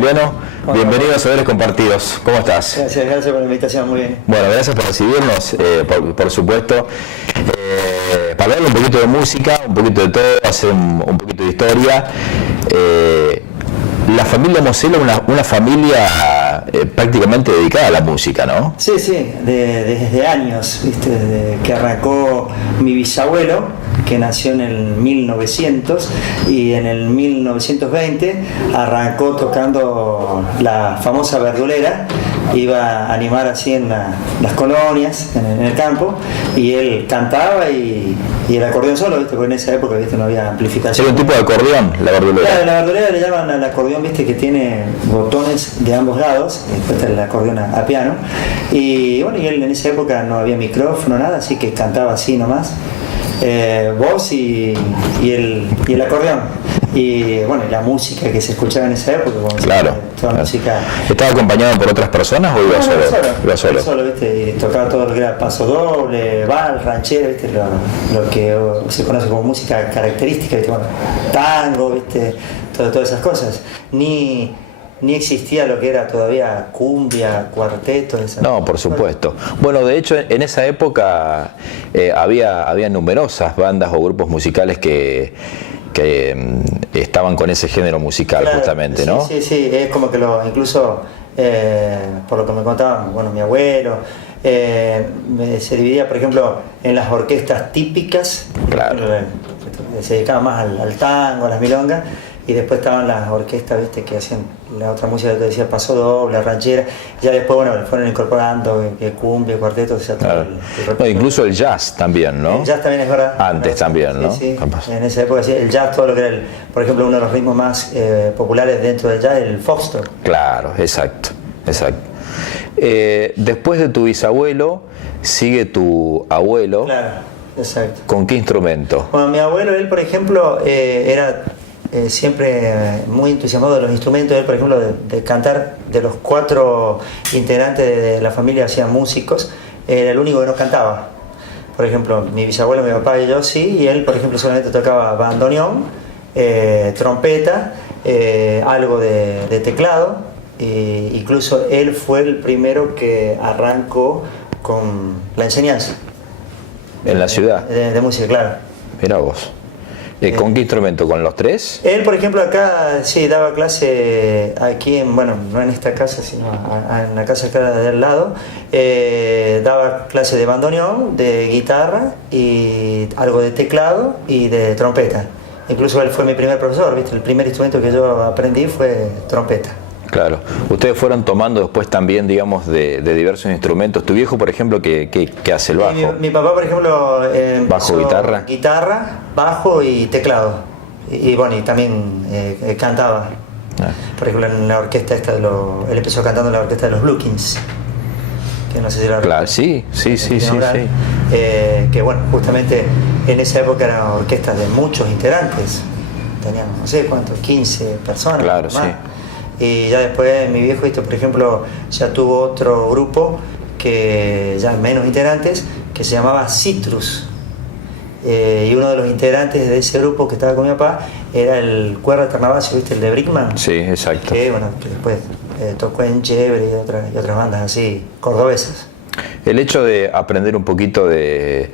Emiliano, Hola, bienvenido a Saberes Compartidos. ¿Cómo estás? Gracias por la invitación, muy bien. Bueno, gracias por recibirnos, por supuesto. Para hablar un poquito de música, un poquito de todo, hacer un poquito de historia. La familia Moselo es una familia prácticamente dedicada a la música, ¿no? Sí, desde años, ¿viste? Desde que arrancó mi bisabuelo, que nació en el 1900, y en el 1920 arrancó tocando la famosa verdulera. Iba a animar así en las colonias, en el campo, y él cantaba y el acordeón solo, ¿viste? Porque en esa época, ¿viste? No había amplificación. ¿Es un tipo de acordeón, la verdulera? Claro, la verdulera le llaman al acordeón, ¿viste? Que tiene botones de ambos lados, después está el acordeón a piano, y bueno, y él en esa época no había micrófono, nada, así que cantaba así nomás. Voz y el acordeón, y bueno, la música que se escuchaba en esa época, como claro, toda música. ¿Estaba acompañado por otras personas o iba solo? Iba solo, ¿viste? Y tocaba todo lo que era paso doble, vals, ranchera, ¿viste? Lo que se conoce como música característica, ¿viste? Bueno, tango, ¿viste? Todas esas cosas. Ni existía lo que era todavía cumbia, cuarteto. No, por supuesto. Bueno, de hecho, en esa época había numerosas bandas o grupos musicales que estaban con ese género musical, claro, justamente, ¿no? Sí, es como que incluso por lo que me contaban, bueno, mi abuelo, se dividía, por ejemplo, en las orquestas típicas, claro, se dedicaban más al tango, a las milongas. Y después estaban las orquestas, ¿viste? Que hacían la otra música que te decía, paso doble, ranchera. Ya después, bueno, le fueron incorporando cumbia, cuarteto, o sea, claro. No, incluso el jazz también, ¿no? El jazz también es verdad. Antes también, ¿no? Sí. En esa época, sí, el jazz, todo lo que era, por ejemplo, uno de los ritmos más populares dentro del jazz, el foxtrot. Claro, exacto. Después de tu bisabuelo, sigue tu abuelo. Claro, exacto. ¿Con qué instrumento? Bueno, mi abuelo, él, por ejemplo, era siempre muy entusiasmado de los instrumentos. Él, por ejemplo, de cantar, de los 4 integrantes de la familia hacían músicos, era el único que no cantaba. Por ejemplo, mi bisabuelo, mi papá y yo sí, y él, por ejemplo, solamente tocaba bandoneón, trompeta, algo de teclado, incluso él fue el primero que arrancó con la enseñanza. ¿En la ciudad? De música, claro. Mirá vos. ¿Con qué instrumento? ¿Con los 3? Él, por ejemplo, acá sí daba clase aquí, bueno, no en esta casa, sino en la casa acá de al lado. Daba clase de bandoneón, de guitarra y algo de teclado y de trompeta. Incluso él fue mi primer profesor, ¿viste? El primer instrumento que yo aprendí fue trompeta. Claro. Ustedes fueron tomando después también, digamos, de diversos instrumentos. Tu viejo, por ejemplo, ¿qué hace el bajo? Mi papá, por ejemplo, ¿bajo, guitarra? Guitarra, bajo y teclado. Y bueno, y también cantaba. Por ejemplo, en la orquesta esta él empezó cantando en la orquesta de los Blue Kings. Que no sé si la claro, sí. Que bueno, justamente en esa época eran orquestas de muchos integrantes. Tenían, no sé cuántos, 15 personas. Claro, más. sí. Y ya después mi viejo, por ejemplo, ya tuvo otro grupo que ya menos integrantes, que se llamaba Citrus. Y uno de los integrantes de ese grupo que estaba con mi papá era el Cuerda Ternavasio, ¿viste? El de Brickman. Sí, exacto. Que después tocó en Chebre y otras bandas así, cordobesas. El hecho de aprender un poquito de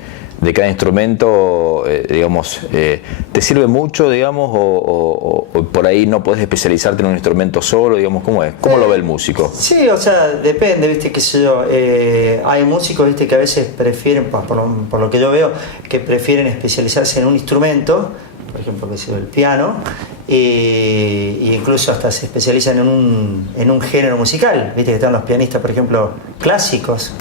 cada instrumento, digamos, ¿te sirve mucho, digamos, o por ahí no podés especializarte en un instrumento solo, digamos, ¿cómo es? ¿Cómo lo ve el músico? Sí, o sea, depende, ¿viste? Qué sé yo, hay músicos, ¿viste? Que a veces prefieren, por lo que yo veo, que prefieren especializarse en un instrumento, por ejemplo, que sea el piano, y incluso hasta se especializan en un género musical, ¿viste? Que están los pianistas, por ejemplo, clásicos,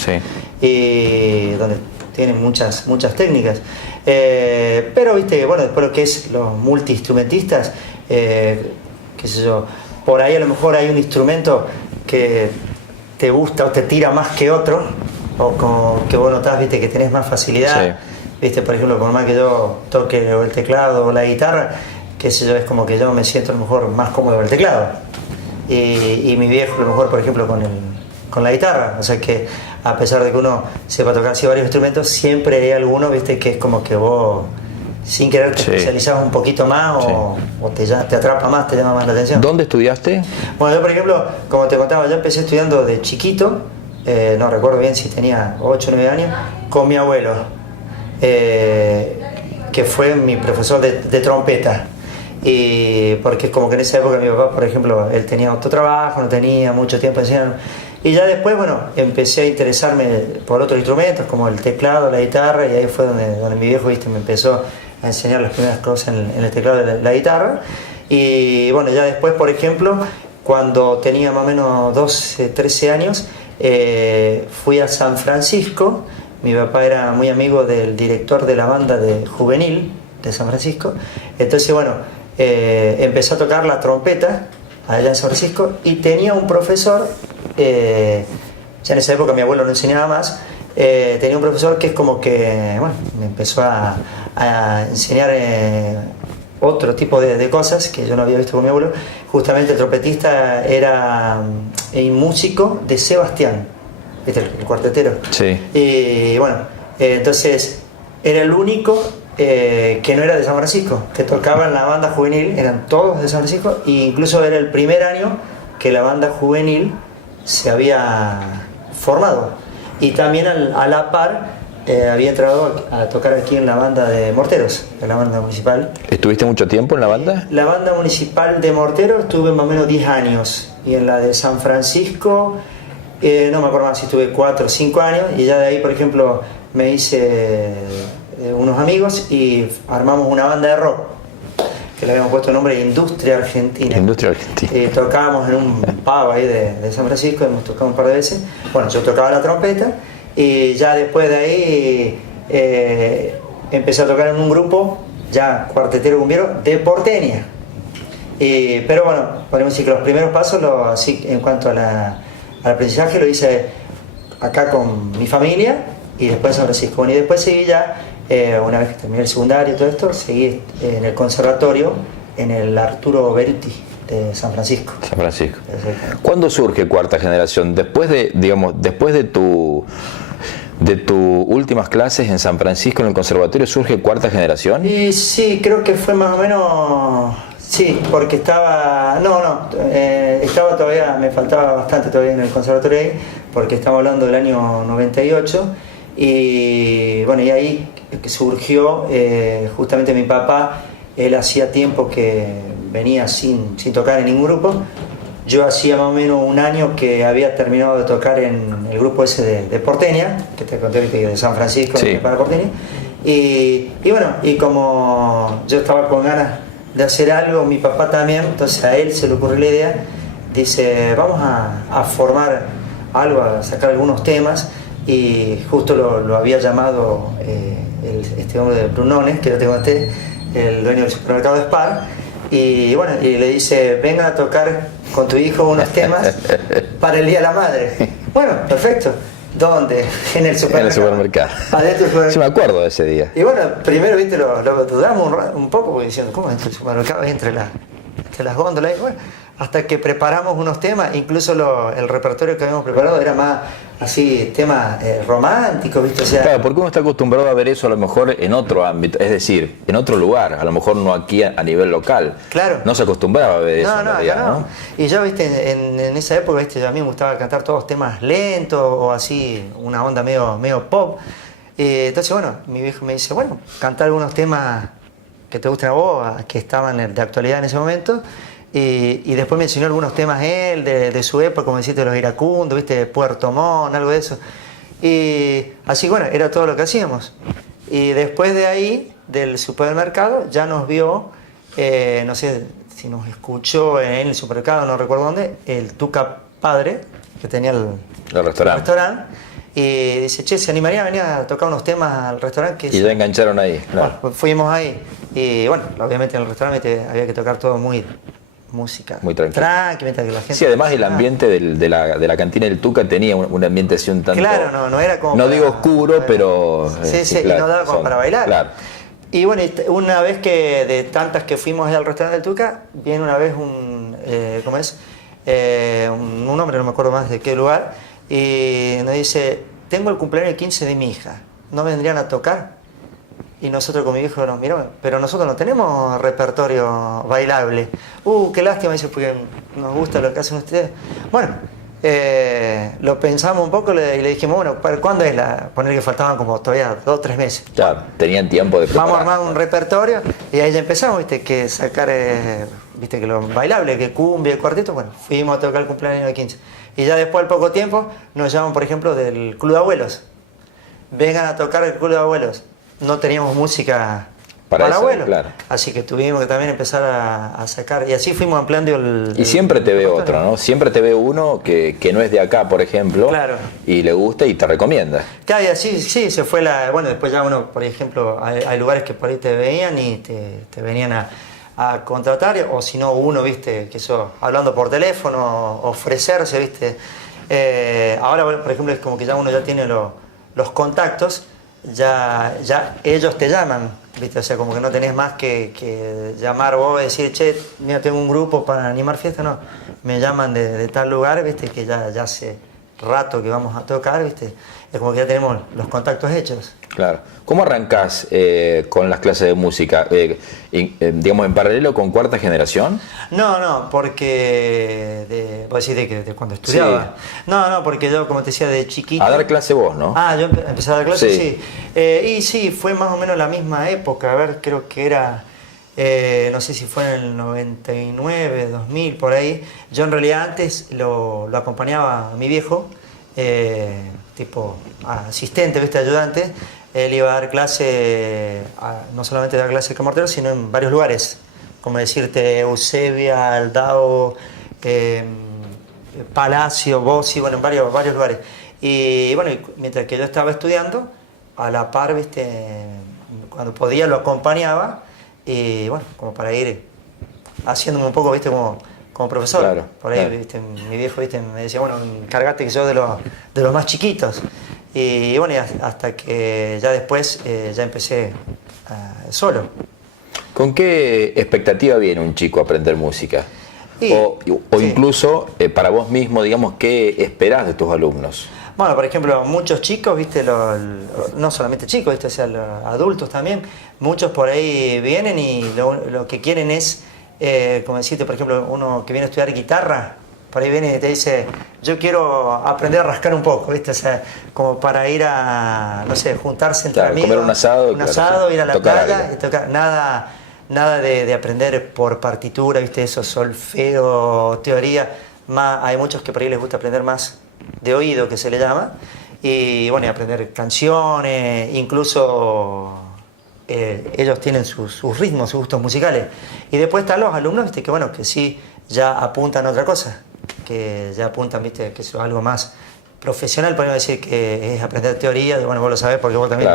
donde tienen muchas técnicas, pero viste, bueno, después lo que es los multiinstrumentistas, qué sé yo, por ahí a lo mejor hay un instrumento que te gusta o te tira más que otro, o que vos notás, viste, que tenés más facilidad, viste, por ejemplo, por más que yo toque o el teclado o la guitarra, qué sé yo, es como que yo me siento a lo mejor más cómodo con el teclado, y mi viejo a lo mejor, por ejemplo, con la guitarra, o sea que a pesar de que uno sepa tocar así varios instrumentos, siempre hay alguno, viste, que es como que vos sin querer te especializas un poquito más o te atrapa más, te llama más la atención. ¿Dónde estudiaste? Bueno, yo por ejemplo, como te contaba, yo empecé estudiando de chiquito, no recuerdo bien si tenía 8 o 9 años, con mi abuelo, que fue mi profesor de trompeta. Y porque como que en esa época mi papá, por ejemplo, él tenía otro trabajo, no tenía mucho tiempo enseñando. Y ya después, bueno, empecé a interesarme por otros instrumentos, como el teclado, la guitarra, y ahí fue donde mi viejo, viste, me empezó a enseñar las primeras cosas en el teclado de la guitarra. Y bueno, ya después, por ejemplo, cuando tenía más o menos 12, 13 años, fui a San Francisco. Mi papá era muy amigo del director de la banda de juvenil de San Francisco. Entonces, bueno, empecé a tocar la trompeta allá en San Francisco y tenía un profesor, ya en esa época mi abuelo no enseñaba más, tenía un profesor que es como que, bueno, me empezó a enseñar otro tipo de cosas que yo no había visto con mi abuelo. Justamente el trompetista era el músico de Sebastián, ¿viste? El cuartetero. Sí. Y bueno, entonces era el único que no era de San Francisco, que tocaba en la banda juvenil, eran todos de San Francisco, e incluso era el primer año que la banda juvenil se había formado. Y también a la par había entrado a tocar aquí en la banda de Morteros, en la banda municipal. ¿Estuviste mucho tiempo en la banda? La banda municipal de Morteros estuve más o menos 10 años, y en la de San Francisco, no me acuerdo más si estuve 4 o 5 años, y ya de ahí, por ejemplo, me hice unos amigos y armamos una banda de rock que le habíamos puesto el nombre de Industria Argentina. Industria Argentina. Tocábamos en un pub ahí de San Francisco, hemos tocado un par de veces. Bueno, yo tocaba la trompeta y ya después de ahí empecé a tocar en un grupo ya cuartetero cumbiero de Porteña. Pero bueno, podemos decir que los primeros pasos, así en cuanto al aprendizaje, lo hice acá con mi familia y después en San Francisco. Bueno, y después seguí ya, una vez que terminé el secundario y todo esto, seguí en el conservatorio, en el Arturo Beruti de San Francisco. San Francisco. ¿Cuándo surge Cuarta Generación? Después de, digamos, después de tus últimas clases en San Francisco en el conservatorio, ¿surge Cuarta Generación? Y sí, creo que fue más o menos, sí, porque estaba todavía, me faltaba bastante todavía en el conservatorio ahí, porque estamos hablando del año 98, y bueno, y ahí surgió justamente mi papá. Él hacía tiempo que venía sin tocar en ningún grupo. Yo hacía más o menos un año que había terminado de tocar en el grupo ese de Porteña, que te conté de San Francisco, sí, para Porteña. Y bueno, y como yo estaba con ganas de hacer algo, mi papá también, entonces a él se le ocurrió la idea, dice, vamos a formar algo, a sacar algunos temas, y justo lo había llamado este hombre de Brunones, que ya te conté, el dueño del supermercado de Spar, y bueno, y le dice, venga a tocar con tu hijo unos temas para el Día de la Madre. Bueno, perfecto. ¿Dónde? En el supermercado. En el supermercado. Adentro del supermercado. Sí, me acuerdo de ese día. Y bueno, primero, viste, lo dudamos un poco, porque diciendo, ¿cómo dentro del supermercado? Entre las góndolas. Y bueno, hasta que preparamos unos temas, incluso el repertorio que habíamos preparado era más así, temas románticos, ¿viste? O sea, claro, porque uno está acostumbrado a ver eso a lo mejor en otro ámbito, es decir, en otro lugar, a lo mejor no aquí a nivel local. Claro. No se acostumbraba a ver eso. No, realidad, no. Y yo, viste, en esa época, viste, a mí me gustaba cantar todos temas lentos o así, una onda medio pop. Entonces, bueno, mi viejo me dice, bueno, cantar algunos temas que te gusten a vos, que estaban de actualidad en ese momento. Y después me enseñó algunos temas él, de su época, como deciste, los iracundos, ¿viste? Puerto Montt, algo de eso. Y así, bueno, era todo lo que hacíamos. Y después de ahí, del supermercado, ya nos vio, no sé si nos escuchó en el supermercado, no recuerdo dónde, el Tuca padre, que tenía el restaurante. Y dice, che, ¿se animaría a venir a tocar unos temas al restaurante? Y ya engancharon ahí. Claro. Bueno, pues fuimos ahí. Y bueno, obviamente en el restaurante había que tocar todo música muy tranquila, mientras que la gente... Sí, además el ambiente de la cantina del Tuca tenía un ambiente así un tanto... Claro, no era como... No digo oscuro, pero... Sí, claro, y no daba como para bailar. Claro. Y bueno, una vez que de tantas que fuimos al restaurante del Tuca, viene una vez un hombre, no me acuerdo más de qué lugar, y nos dice, tengo el cumpleaños 15 de mi hija, ¿no vendrían a tocar? Y nosotros con mi viejo nos miramos, pero nosotros no tenemos repertorio bailable. Qué lástima, dice, porque nos gusta lo que hacen ustedes. Bueno, lo pensamos un poco y le dijimos, bueno, ¿para cuándo es la...? Poner que faltaban como todavía 2 o 3 meses. Claro, tenían tiempo de preparar. Vamos a armar un repertorio y ahí ya empezamos, viste, que sacar, viste, que lo bailable, que cumbia, el cuarteto, bueno, fuimos a tocar el cumpleaños de 15. Y ya después, al poco tiempo, nos llaman, por ejemplo, del Club de Abuelos. Vengan a tocar el Club de Abuelos. No teníamos música para eso, abuelos, claro. Así que tuvimos que también empezar a sacar, y así fuimos ampliando Y siempre te ve otro, ¿no? Siempre te ve uno que no es de acá, por ejemplo, claro. Y le gusta y te recomienda. Claro, y así, sí, se fue la... Bueno, después ya uno, por ejemplo, hay lugares que por ahí te veían y te venían a contratar, o si no, uno, viste, que eso, hablando por teléfono, ofrecerse, viste. Ahora, por ejemplo, es como que ya uno ya tiene los contactos, ya ellos te llaman, ¿viste? O sea, como que no tenés más que llamar vos y decir, che, mira, tengo un grupo para animar fiesta, no. Me llaman de tal lugar, ¿viste? Que ya hace rato que vamos a tocar, ¿viste? Es como que ya tenemos los contactos hechos. Claro. ¿Cómo arrancás con las clases de música? Digamos, en paralelo con cuarta generación. No, porque vos decís de cuando estudiaba. Sí. No, porque yo, como te decía, de chiquito. A dar clase vos, ¿no? Yo empecé a dar clase, sí. Y sí, fue más o menos la misma época. A ver, creo que era, no sé si fue en el 99, 2000, por ahí. Yo en realidad antes lo acompañaba a mi viejo, tipo asistente, ¿viste? Ayudante. Él iba a dar clase, no solamente dar clase como mortero, sino en varios lugares, como decirte Eusebia, Aldao, Palacio, Bossi, bueno, en varios lugares. Y bueno, mientras que yo estaba estudiando, a la par, viste, cuando podía lo acompañaba, y bueno, como para ir haciéndome un poco, viste, como profesor. Claro, por ahí, claro. Viste, mi viejo, viste, me decía, bueno, encárgate que yo de los más chiquitos. Y bueno, hasta que ya después ya empecé solo. ¿Con qué expectativa viene un chico a aprender música? O sí. Incluso para vos mismo, digamos, ¿qué esperás de tus alumnos? Bueno, por ejemplo, muchos chicos, viste, no solamente chicos, viste, o sea, los adultos también, muchos por ahí vienen y lo que quieren es, como decirte, por ejemplo, uno que viene a estudiar guitarra, por ahí viene y te dice, yo quiero aprender a rascar un poco, ¿viste? O sea, como para ir a, no sé, juntarse entre amigos. Comer un asado. Claro, ir a la playa y tocar. Nada de aprender por partitura, ¿viste? Eso, solfeo, teoría. Hay muchos que por ahí les gusta aprender más de oído, que se le llama. Y bueno, y aprender canciones, incluso ellos tienen sus ritmos, sus gustos musicales. Y después están los alumnos, ¿viste? Que bueno, que sí ya apuntan a otra cosa. Que ya apuntan, viste, que eso es algo más profesional, podemos decir que es aprender teoría, bueno, vos lo sabés porque vos también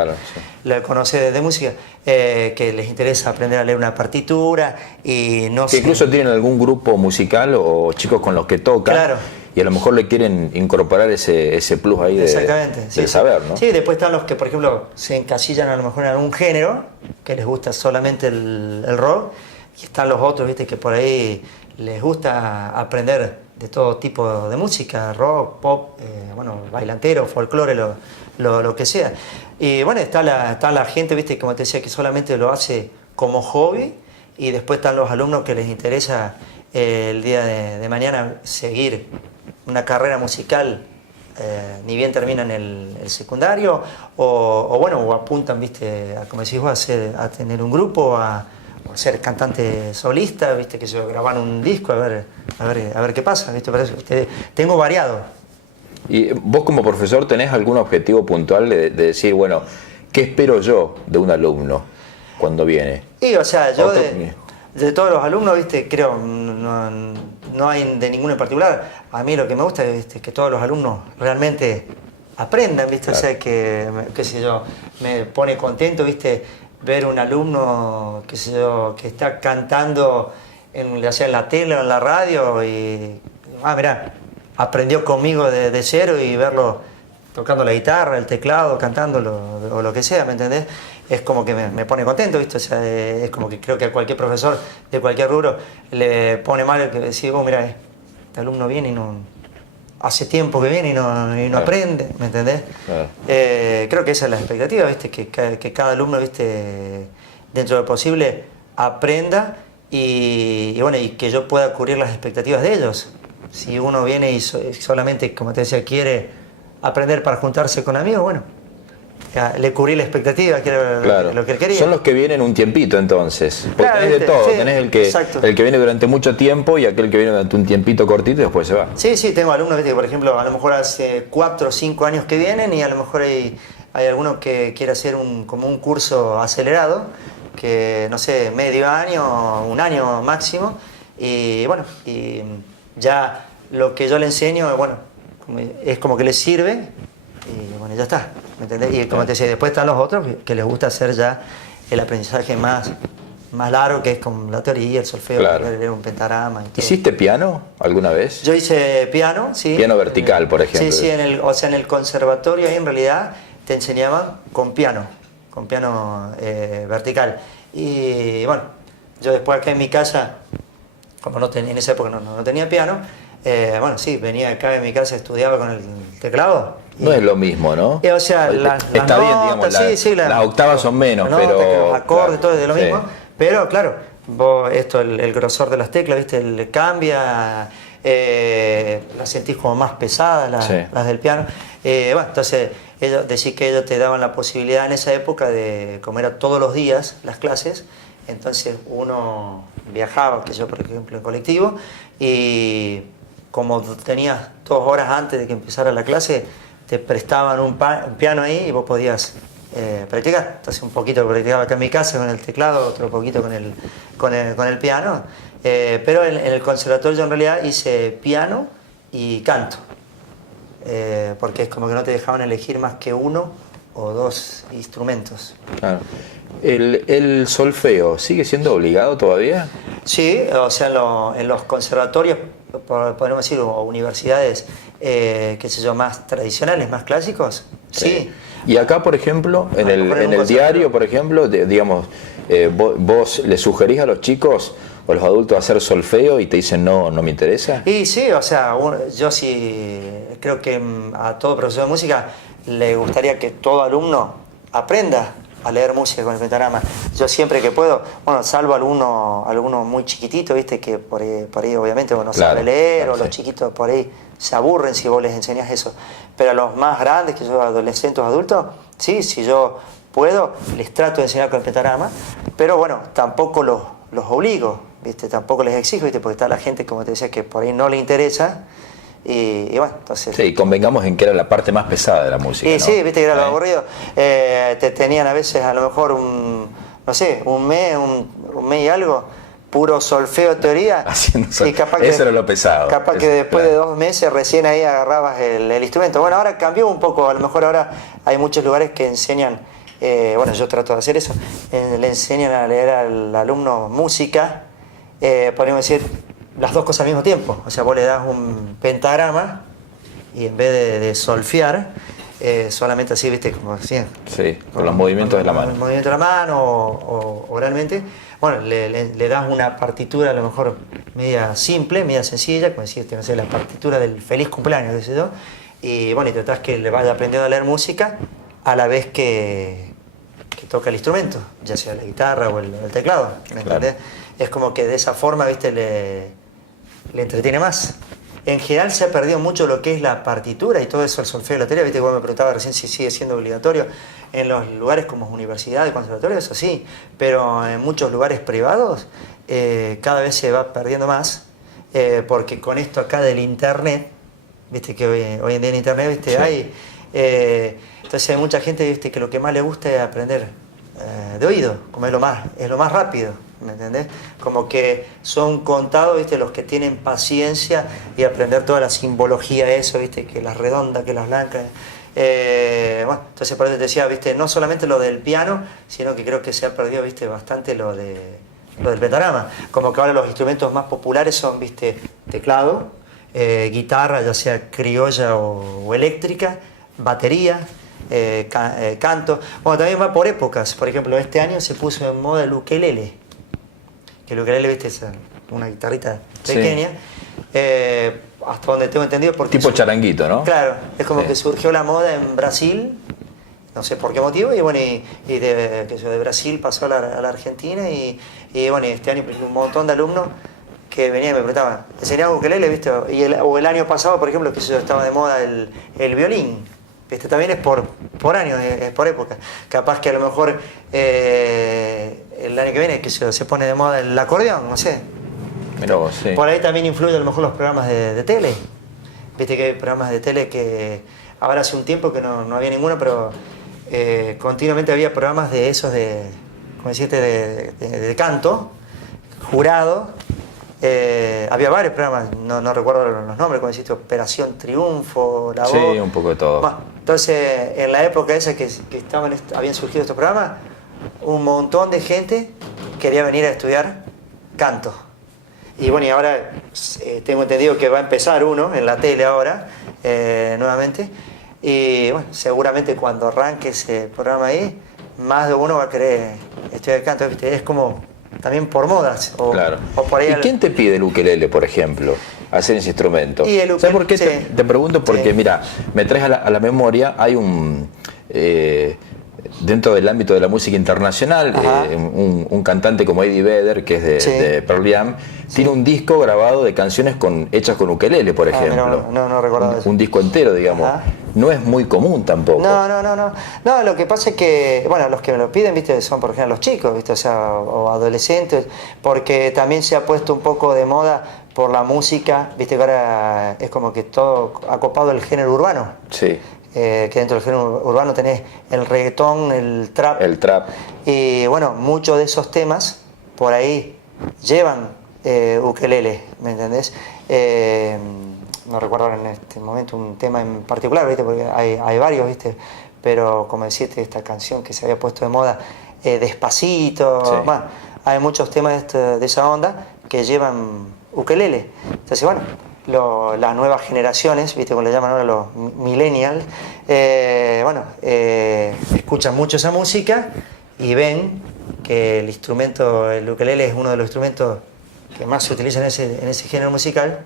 lo conocés de música, que les interesa aprender a leer una partitura y no sé. Que incluso tienen algún grupo musical o chicos con los que tocan. Claro. Y a lo mejor le quieren incorporar ese plus ahí de saber, ¿no? Sí, después están los que, por ejemplo, se encasillan a lo mejor en algún género, que les gusta solamente el rock, y están los otros, viste, que por ahí les gusta aprender de todo tipo de música, rock, pop, bueno, bailantero, folclore, lo que sea. Y bueno, está la gente, viste, como te decía, que solamente lo hace como hobby, y después están los alumnos que les interesa el día de mañana seguir una carrera musical, ni bien terminan el secundario, o apuntan, viste, como decís vos, a tener un grupo, a ser cantante solista, viste, que yo grabar un disco, a ver qué pasa, viste, para eso tengo variado. ¿Y vos como profesor tenés algún objetivo puntual de decir, bueno, qué espero yo de un alumno cuando viene? Y, o sea, yo de todos los alumnos, viste, creo, no hay de ninguno en particular. A mí lo que me gusta es, viste, que todos los alumnos realmente aprendan, viste, claro. O sea, qué sé yo, me pone contento, viste, ver un alumno, qué sé yo, que está cantando ya sea en la tele o en la radio y, mirá, aprendió conmigo de cero, y verlo tocando la guitarra, el teclado, cantando o lo que sea, ¿me entendés? Es como que me pone contento, ¿viste? O sea, es como que creo que a cualquier profesor de cualquier rubro le pone mal el que decir, mirá, este alumno viene y hace tiempo que viene y no aprende, ¿me entendés? Claro. Creo que esa es la expectativa, ¿viste? Que cada alumno, ¿viste? Dentro de lo posible aprenda y bueno, y que yo pueda cubrir las expectativas de ellos. Si uno viene y solamente, como te decía, quiere aprender para juntarse con amigos, bueno, ya, le cubrí la expectativa, que era Claro. lo que él quería. Son los que vienen un tiempito entonces. Porque Claro, tenés de todo. sí, Tenés exacto. el que viene durante mucho tiempo y aquel que viene durante un tiempito cortito y después se va. Sí, tengo alumnos, ¿viste? Que por ejemplo, a lo mejor hace 4 o 5 años que vienen y a lo mejor hay alguno que quiere hacer como un curso acelerado, que no sé, medio año, un año máximo, y bueno, y ya lo que yo le enseño, bueno, es como que les sirve y bueno, ya está, ¿me entendés? Y como te decía, después están los otros que les gusta hacer ya el aprendizaje más largo, que es con la teoría, el solfeo, Claro. leer un pentagrama y todo. ¿Hiciste piano alguna vez? Yo hice piano, sí. Piano vertical, por ejemplo. Sí, o sea, en el conservatorio ahí en realidad te enseñaban con piano vertical. Y bueno, yo después acá en mi casa, como en esa época no tenía piano, bueno, sí, venía acá en mi casa, estudiaba con el teclado. No es lo mismo, ¿no? O sea, las está bien, digamos, notas, las octavas son menos, las notas, pero... los acordes, claro, todo es de lo sí. mismo. Pero claro, vos, el grosor de las teclas, ¿viste? Cambia, las sentís como más pesadas, Sí. las del piano. Bueno, entonces, decís que ellos te daban la posibilidad en esa época de, como era todos los días las clases, entonces uno viajaba, que yo por ejemplo en colectivo, y como tenías 2 horas antes de que empezara la clase, te prestaban un piano ahí y vos podías practicar. Entonces un poquito practicaba acá en mi casa con el teclado, otro poquito con el piano. Pero en el conservatorio yo en realidad hice piano y canto. Porque es como que no te dejaban elegir más que 1 o 2 instrumentos. Claro. ¿El solfeo sigue siendo obligado todavía? Sí, o sea, en los conservatorios, podemos decir, o universidades, qué sé yo, más tradicionales, más clásicos, sí. Y acá, por ejemplo, en el diario, por ejemplo, digamos, vos le sugerís a los chicos o a los adultos hacer solfeo y te dicen no me interesa. Y sí, o sea, yo sí creo que a todo profesor de música le gustaría que todo alumno aprenda a leer música con el pentagrama. Yo siempre que puedo, bueno, salvo alguno muy chiquitito, viste, que por ahí obviamente no sabe leer, o los chiquitos por ahí se aburren si vos les enseñás eso. Pero a los más grandes, que son adolescentes o adultos, sí, si yo puedo, les trato de enseñar con el pentagrama, pero bueno, tampoco los obligo, viste, tampoco les exijo, viste, porque está la gente, como te decía, que por ahí no le interesa. Y bueno, entonces... Sí, convengamos en que era la parte más pesada de la música, ¿no? Sí, viste que era lo aburrido. Te tenían a veces a lo mejor un mes y algo, puro solfeo, teoría. Y capaz que, eso era lo pesado. Capaz que después de 2 meses recién ahí agarrabas el instrumento. Bueno, ahora cambió un poco, a lo mejor ahora hay muchos lugares que enseñan, bueno, yo trato de hacer eso, le enseñan a leer al alumno música, podríamos decir, las 2 cosas al mismo tiempo. O sea, vos le das un pentagrama y en vez de solfear, solamente así, viste, como así. Sí, con los movimientos de la mano. Con el movimiento de la mano o oralmente. Bueno, le das una partitura a lo mejor media simple, media sencilla, como decirte, no sé, la partitura del feliz cumpleaños, qué sé yo. Y bueno, y tratás que le vaya aprendiendo a leer música a la vez que toca el instrumento, ya sea la guitarra o el teclado, ¿me entendés? Es como que de esa forma, viste, le entretiene más. En general se ha perdido mucho lo que es la partitura y todo eso, el solfeo y la teoría. Viste que vos me preguntaba recién si sigue siendo obligatorio. En los lugares como universidades, conservatorios, eso sí, pero en muchos lugares privados cada vez se va perdiendo más, porque con esto acá del internet, viste que hoy en día en internet, viste, hay... entonces hay mucha gente, viste, que lo que más le gusta es aprender de oído, como es lo más rápido. ¿Me entendés? Como que son contados, ¿viste? Los que tienen paciencia y aprender toda la simbología de eso, ¿viste? Que las redondas, que las blancas. Bueno, entonces por eso te decía, ¿viste? No solamente lo del piano, sino que creo que se ha perdido, ¿viste? Bastante lo del pentagrama. Como que ahora los instrumentos más populares son, ¿viste? Teclado, guitarra, ya sea criolla o eléctrica, batería. Canto. Bueno, también va por épocas. Por ejemplo, este año se puso en moda el ukelele. Que el ukelele, viste, es una guitarrita pequeña. hasta donde tengo entendido. Porque tipo charanguito, ¿no? Claro, es como Sí. que surgió la moda en Brasil, no sé por qué motivo, y bueno, de Brasil pasó a la Argentina, y bueno, este año un montón de alumnos que venían y me preguntaban, ¿enseñaba ukelele, viste? O el año pasado, por ejemplo, que estaba de moda el violín, viste, también es por años, es por época. Capaz que a lo mejor el año que viene que se pone de moda el acordeón, no sé. Mirá vos, sí. Por ahí también influyen a lo mejor los programas de tele. Viste que hay programas de tele que ahora hace un tiempo que no había ninguno, pero continuamente había programas de esos ¿cómo decirte? De canto, jurado. Había varios programas, no recuerdo los nombres, como deciste, Operación Triunfo, La Voz. Sí, un poco de todo. Bueno, entonces, en la época esa que habían surgido estos programas, un montón de gente quería venir a estudiar canto. Y bueno, y ahora tengo entendido que va a empezar uno en la tele ahora, nuevamente. Y bueno, seguramente cuando arranque ese programa ahí, más de uno va a querer estudiar canto, ¿viste? Es como también por modas. Claro. O por ahí ¿Y quién te pide el ukelele, por ejemplo, hacer ese instrumento? Y el ¿Sabes por qué sí. te pregunto? Porque, Sí. mira, me traes a la memoria, hay dentro del ámbito de la música internacional, un cantante como Eddie Vedder, que es Sí. de Pearl Jam, tiene un disco grabado de canciones hechas con ukelele, por ejemplo. No recordaba eso. Un disco entero, digamos. Ajá. No es muy común tampoco. No, lo que pasa es que, bueno, los que me lo piden, viste, son por ejemplo los chicos, viste, o sea, o adolescentes, porque también se ha puesto un poco de moda por la música, viste, que ahora es como que todo ha copado el género urbano. Sí. Que dentro del género urbano tenés el reggaetón, el trap. El trap. Y bueno, muchos de esos temas por ahí llevan ukelele, ¿me entendés? No recuerdo ahora en este momento un tema en particular, ¿viste? Porque hay varios, ¿viste? Pero como decirte, esta canción que se había puesto de moda, Despacito, Sí. bueno, hay muchos temas de esa onda que llevan ukelele. Entonces, bueno, las nuevas generaciones, ¿viste? Como le llaman ahora los millennials, escuchan mucho esa música y ven que el ukelele es uno de los instrumentos que más se utiliza en ese género musical,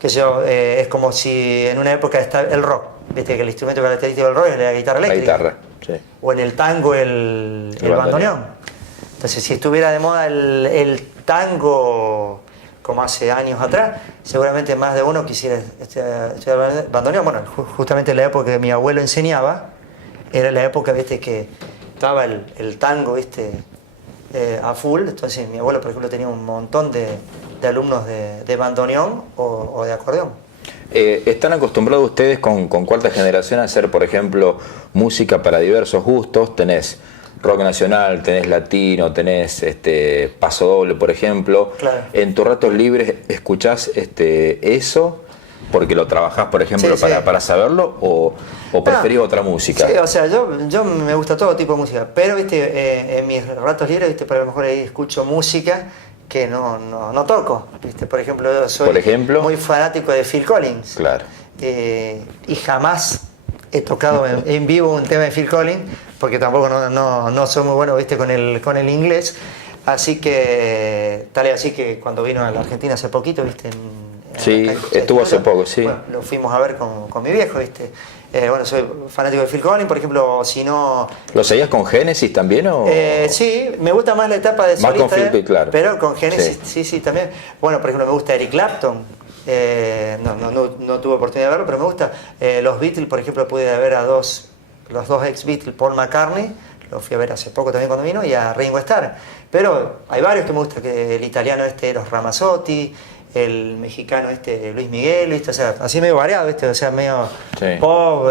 es como si en una época está el rock, viste que el instrumento característico del rock es la guitarra eléctrica. La guitarra, sí. O en el tango el bandoneón. Entonces, si estuviera de moda el tango como hace años atrás, seguramente más de uno quisiera estudiar bandoneón. Bueno, justamente la época que mi abuelo enseñaba, era la época, viste, que estaba el tango, viste, a full. Entonces mi abuelo, por ejemplo, tenía un montón de alumnos de bandoneón o de acordeón. ¿Están acostumbrados ustedes con cuarta generación a hacer, por ejemplo, música para diversos gustos? Tenés rock nacional, tenés latino, tenés paso doble, por ejemplo. Claro. ¿En tus ratos libres escuchás eso porque lo trabajás, por ejemplo, Sí, para saberlo, o preferís otra música? Sí, o sea, yo me gusta todo tipo de música, pero viste, en mis ratos libres, viste, por lo mejor ahí escucho música que no toco, viste. Por ejemplo, yo soy muy fanático de Phil Collins. Claro. Y jamás he tocado en vivo un tema de Phil Collins, porque tampoco no soy muy bueno, viste, con el inglés. Así que, tal y así que cuando vino a la Argentina hace poquito, viste, sí, estuvo hace poco, sí. Bueno, lo fuimos a ver con mi viejo, ¿viste? Bueno, soy fanático de Phil Collins, por ejemplo, si no... ¿Lo seguías con Genesis también o...? Sí, me gusta más la etapa de solista. Más con Phil, claro. Pero con Genesis, sí, también. Bueno, por ejemplo, me gusta Eric Clapton. No tuve oportunidad de verlo, pero me gusta. Los Beatles, por ejemplo, pude ver a los dos ex-Beatles, Paul McCartney, lo fui a ver hace poco también cuando vino, y a Ringo Starr. Pero hay varios que me gustan, que el italiano Eros Ramazzotti, el mexicano Luis Miguel, ¿viste? O sea, así medio variado, ¿viste? O sea, medio pop,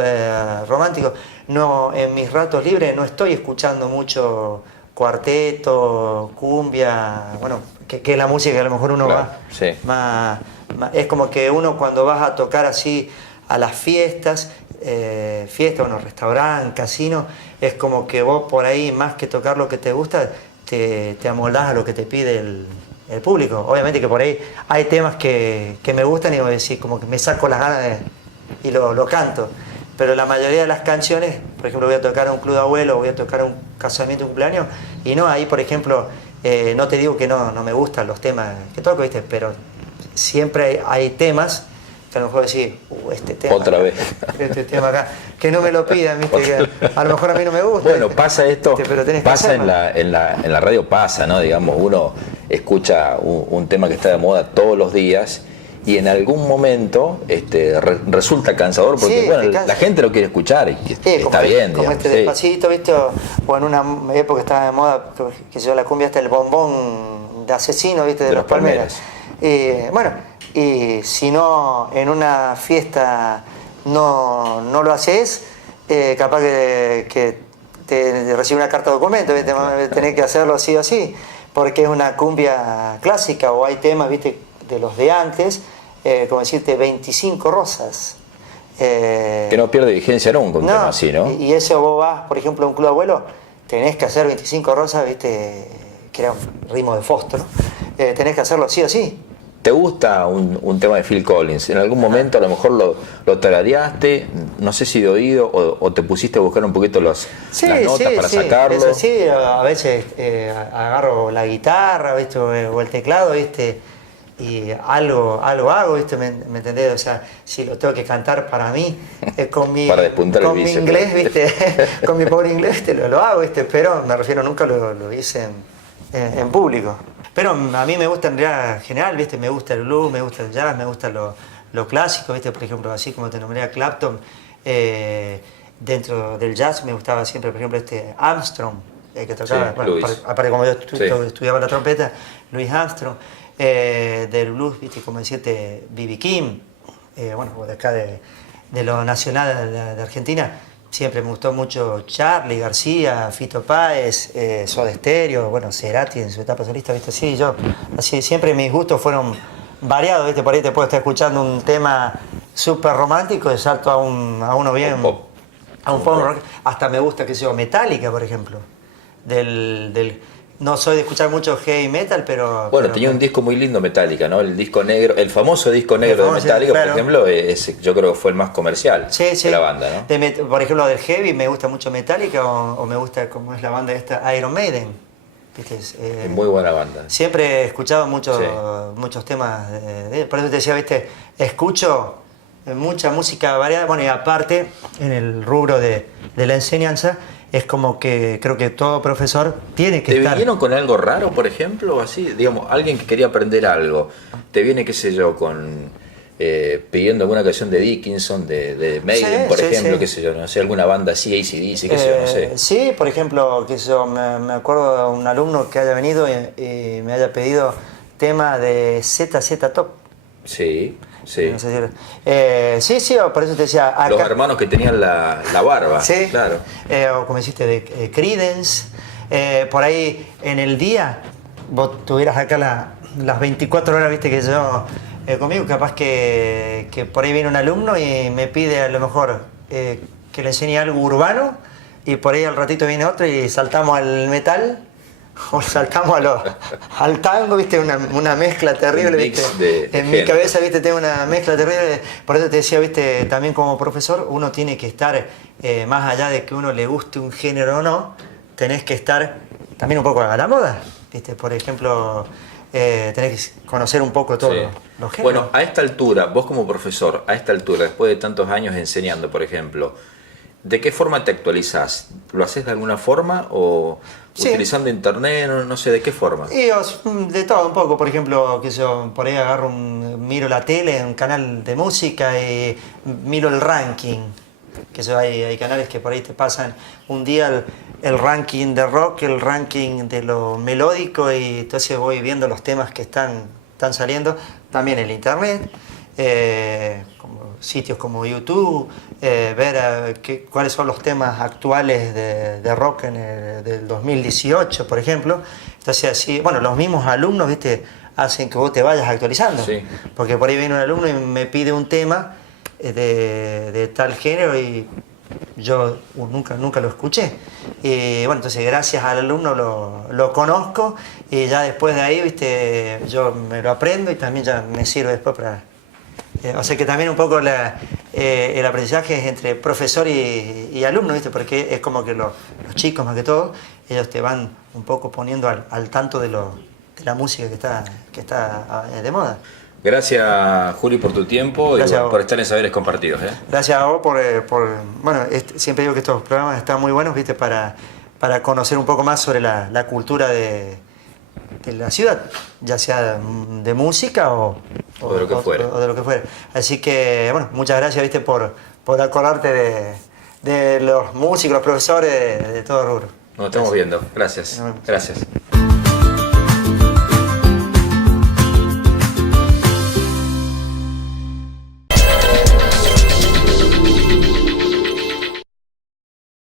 romántico. No, en mis ratos libres no estoy escuchando mucho cuarteto, cumbia, bueno, que es la música que a lo mejor uno va más, es como que uno cuando vas a tocar así a las fiestas, bueno, restaurante, casino, es como que vos por ahí, más que tocar lo que te gusta, te amoldás a lo que te pide el público. Obviamente que por ahí hay temas que me gustan y voy a decir, como que me saco las ganas y lo canto. Pero la mayoría de las canciones, por ejemplo, voy a tocar a un club de abuelo, voy a tocar a un casamiento, un cumpleaños, y no, ahí por ejemplo, no te digo que no me gustan los temas que toco, ¿viste? Pero siempre hay temas que a lo mejor decís, este tema. Otra vez. Este tema acá. Que no me lo pidan, ¿viste? Que a lo mejor a mí no me gusta. Bueno, pasa esto, pero tenés que pasa hacerlo. en la radio pasa, ¿no? Digamos, uno escucha un tema que está de moda todos los días y en algún momento resulta cansador porque Sí, bueno, la gente lo quiere escuchar y está bien, como digamos. Despacito, ¿viste? O en una época estaba de moda, que yo la cumbia hasta el bombón de Asesino, ¿viste? De los Palmeras. Bueno, y si no en una fiesta no lo haces, capaz que te recibe una carta de documento, ¿viste? Tenés que hacerlo sí o sí, porque es una cumbia clásica o hay temas, ¿viste? De los de antes, como decirte 25 rosas. Que no pierde vigencia nunca un tema así, ¿no? Y eso vos vas, por ejemplo, a un club abuelo, tenés que hacer 25 rosas, ¿viste? Que era un ritmo de Foster, tenés que hacerlo sí o sí. ¿Te gusta un tema de Phil Collins? ¿En algún momento a lo mejor lo tarareaste? No sé si de oído o te pusiste a buscar un poquito las notas para sacarlo. Eso sí, a veces agarro la guitarra, ¿viste? O el teclado, ¿viste? Y algo hago, ¿viste? ¿Me entendés? O sea, si lo tengo que cantar para mí, con mi inglés, ¿viste? Con mi pobre inglés, ¿viste? Lo hago, ¿viste? Pero me refiero, nunca lo hice en público. Pero a mí me gusta en realidad en general, ¿viste? Me gusta el blues, me gusta el jazz, me gusta lo clásico, ¿viste? Por ejemplo, así como te nombré a Clapton, dentro del jazz me gustaba siempre, por ejemplo, Armstrong, que tocaba, sí, bueno, aparte como yo estudiaba la trompeta, Louis Armstrong, del blues, ¿viste? Como decirte, B.B. King, bueno, de acá de lo nacional de Argentina. Siempre me gustó mucho Charly García, Fito Páez, Soda Stereo, bueno, Cerati en su etapa solista, ¿viste? Sí, así siempre mis gustos fueron variados, ¿viste? Por ahí te puedo estar escuchando un tema súper romántico y salto a uno bien, a un pop rock. Hasta me gusta, qué sé yo, Metallica, por ejemplo. No soy de escuchar mucho heavy metal, pero... Bueno, tenía un disco muy lindo Metallica, ¿no? El disco negro, el famoso disco negro de Metallica, claro. Por ejemplo, yo creo que fue el más comercial de la banda, ¿no? Por ejemplo, del heavy me gusta mucho Metallica o me gusta como es la banda esta, Iron Maiden. ¿Viste? Es muy buena banda. Siempre he escuchado muchos temas, por eso te decía, ¿viste? Escucho mucha música variada, bueno, y aparte, en el rubro de la enseñanza, es como que creo que todo profesor tiene que estar... ¿Te vinieron con algo raro, por ejemplo? Así, digamos, alguien que quería aprender algo, te viene, qué sé yo, pidiendo alguna canción de Dickinson, de Maiden, por ejemplo, qué sé yo, no sé, alguna banda así, AC/DC, qué sé yo, no sé. Sí, por ejemplo, qué sé yo, me acuerdo de un alumno que haya venido y me haya pedido tema de ZZ Top. Sí. Sí. No sé sí, por eso te decía... Acá, los hermanos que tenían la barba, sí, claro. O como dijiste, de Creedence. Por ahí en el día, vos tuvieras acá las 24 horas, viste, que yo conmigo, capaz que por ahí viene un alumno y me pide a lo mejor que le enseñe algo urbano y por ahí al ratito viene otro y saltamos al metal. O saltamos al tango, ¿viste? Una mezcla terrible, ¿viste? En mi cabeza, ¿viste? Tengo una mezcla terrible. Por eso te decía, ¿viste? También como profesor, uno tiene que estar, más allá de que uno le guste un género o no, tenés que estar también un poco a la moda, ¿viste? Por ejemplo, tenés que conocer un poco todos los géneros. Bueno, a esta altura, vos como profesor, a esta altura, después de tantos años enseñando, por ejemplo, ¿de qué forma te actualizás? ¿Lo haces de alguna forma o utilizando internet? No sé, ¿de qué forma? De todo un poco. Por ejemplo, que yo por ahí miro la tele, un canal de música y miro el ranking. Que hay canales que por ahí te pasan un día el ranking de rock, el ranking de lo melódico y entonces voy viendo los temas que están saliendo. También el internet. Sitios como YouTube, ver cuáles son los temas actuales de rock del 2018, por ejemplo. Entonces así, bueno, los mismos alumnos, ¿viste? Hacen que vos te vayas actualizando. Sí. Porque por ahí viene un alumno y me pide un tema de tal género y yo nunca lo escuché. Y bueno, entonces gracias al alumno lo conozco y ya después de ahí, ¿viste? Yo me lo aprendo y también ya me sirve después para... O sea que también un poco el aprendizaje es entre profesor y alumno, ¿viste? Porque es como que los chicos, más que todo, ellos te van un poco poniendo al tanto de la música que está de moda. Gracias, Juli, por tu tiempo Gracias y a vos. por estar en Saberes Compartidos. Gracias a vos bueno, siempre digo que estos programas están muy buenos, ¿viste? Para conocer un poco más sobre la cultura de la ciudad, ya sea de música o de lo que fuere. O de lo que fuere. Así que, bueno, muchas gracias, ¿viste? Por acordarte de los músicos, los profesores, de todo el rubro. Nos estamos viendo. Gracias. Nos vemos. Gracias.